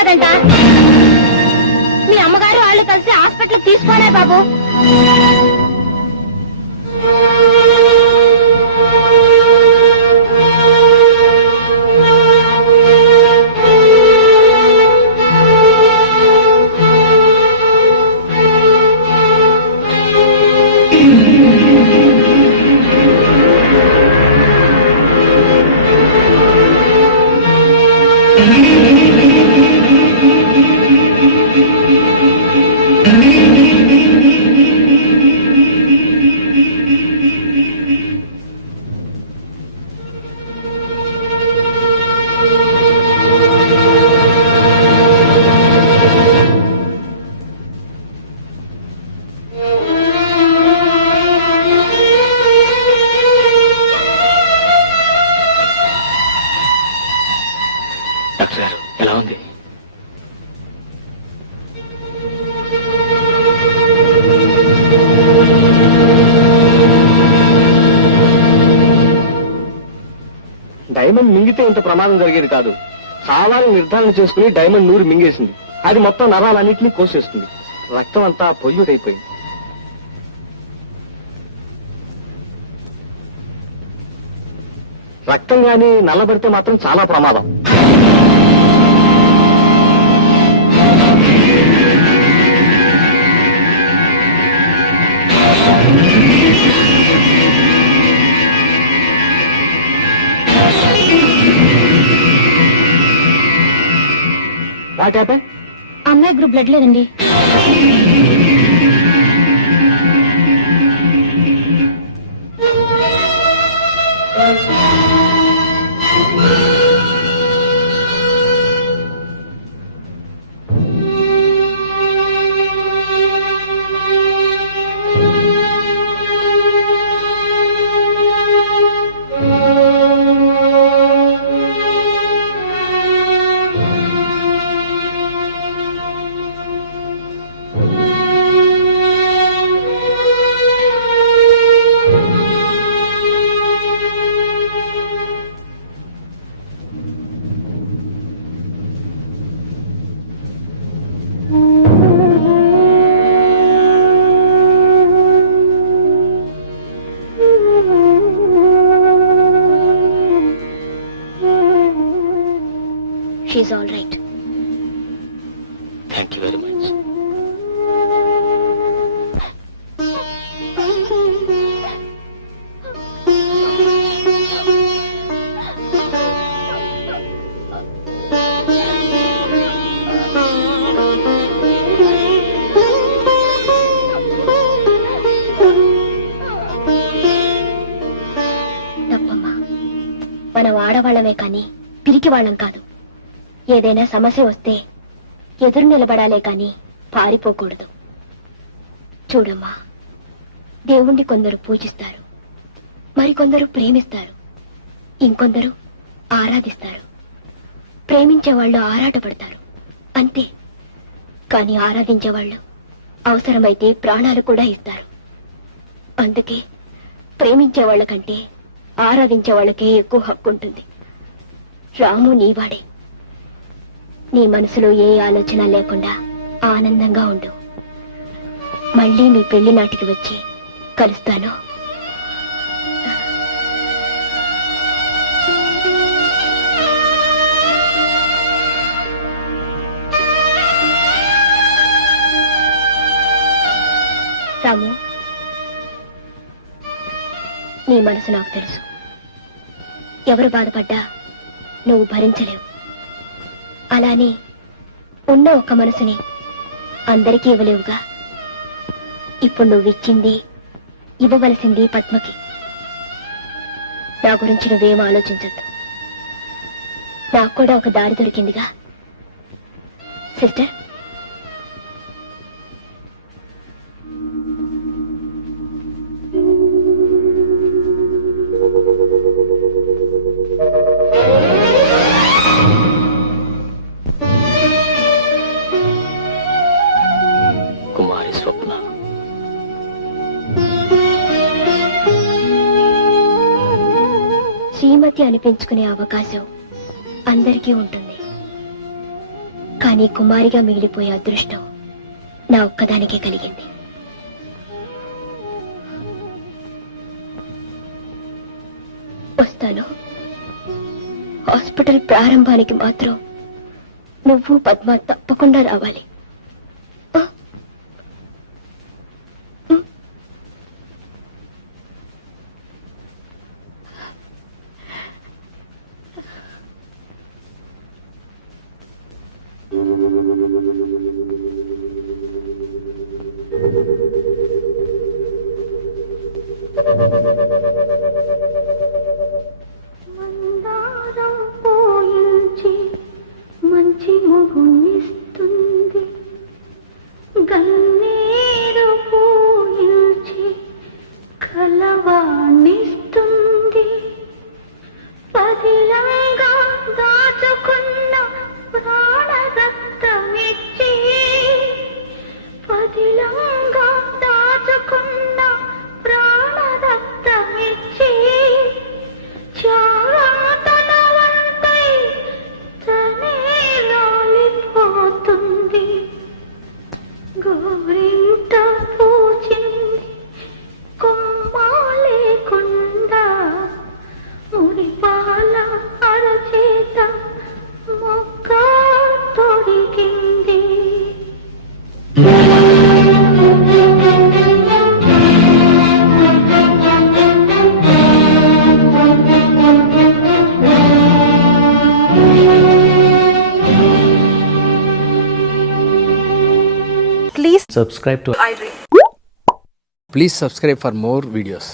బాగోలేదంట. మీ అమ్మగారు వాళ్ళు కలిసి హాస్పిటల్ తీసుకోనే బాబు. డాక్టర్ గారు ఎలా ఉంది? డైమండ్ మింగితే ఇంత ప్రమాదం జరిగేది కాదు. చావాలని నిర్ధారణ చేసుకుని డైమండ్ నూరు మింగేసింది. అది మొత్తం నరాలన్నింటినీ కోసేస్తుంది. రక్తం అంతా పొల్యూట్ అయిపోయింది. రక్తం గాని నల్లబడితే మాత్రం చాలా ప్రమాదం. What happen? అమ్మాయి గ్రూప్ బ్లడ్ లేదండి. She's all right. Thank you very much. తప్పమ్మా, మనం ఆడవాళ్ళమే కానీ పిరికి వాళ్ళం కాదు. ఏదైనా సమస్య వస్తే ఎదురు నిలబడాలే కాని పారిపోకూడదు. చూడమ్మా, దేవుణ్ణి కొందరు పూజిస్తారు, మరికొందరు ప్రేమిస్తారు, ఇంకొందరు ఆరాధిస్తారు. ప్రేమించేవాళ్ళు ఆరాటపడతారు అంతే. కానీ ఆరాధించేవాళ్ళు అవసరమైతే ప్రాణాలు కూడా ఇస్తారు. అందుకే ప్రేమించే వాళ్ళకంటే ఆరాధించే వాళ్ళకే ఎక్కువ హక్కు ఉంటుంది. రాము నీవాడే. నీ మనసులో ఏ ఆలోచన లేకుండా ఆనందంగా ఉండు. మళ్ళీ నీ పెళ్లి నాటికి వచ్చి కలుస్తాను. రాము, నీ మనసు నాకు తెలుసు. ఎవరు బాధపడ్డా నువ్వు భరించలేవు. అలానే ఉన్న ఒక్క మనసుని అందరికీ ఇవ్వలేవుగా. ఇప్పుడు నువ్విచ్చింది ఇవ్వవలసింది పద్మకి. నా గురించి నువ్వేం ఆలోచించద్దు. నాకు కూడా ఒక దారి దొరికిందిగా. సిస్టర్, కుమారి స్వప్న. శ్రీమతి అనిపించుకునే అవకాశం అందరికీ ఉంటుంది. కానీ నీ కుమారిగా మిగిలిపోయే అదృష్టం నా ఒక్కదానికే కలిగింది. వస్తాను. హాస్పిటల్ ప్రారంభానికి మాత్రం నువ్వు పద్మ తప్పకుండా రావాలి. మందారం పోయించి మంచి మొగునిస్తుంది, గన్నేరు పోయించి కలవాణిస్తుంది, పదిలంగా దాచుకున్న ప్రాణరక్తమిచ్చి, పదిలంగా దాచుకున్న ప్రాణరక్తమిచ్చి, చాతన వంటై తనే రాలిపోతుంది, గోరింట పూచింది కొమ్మ లేకుండా, మురిపాల అరచేత మొక్క తొడిగింది. Subscribe to Please subscribe for more videos.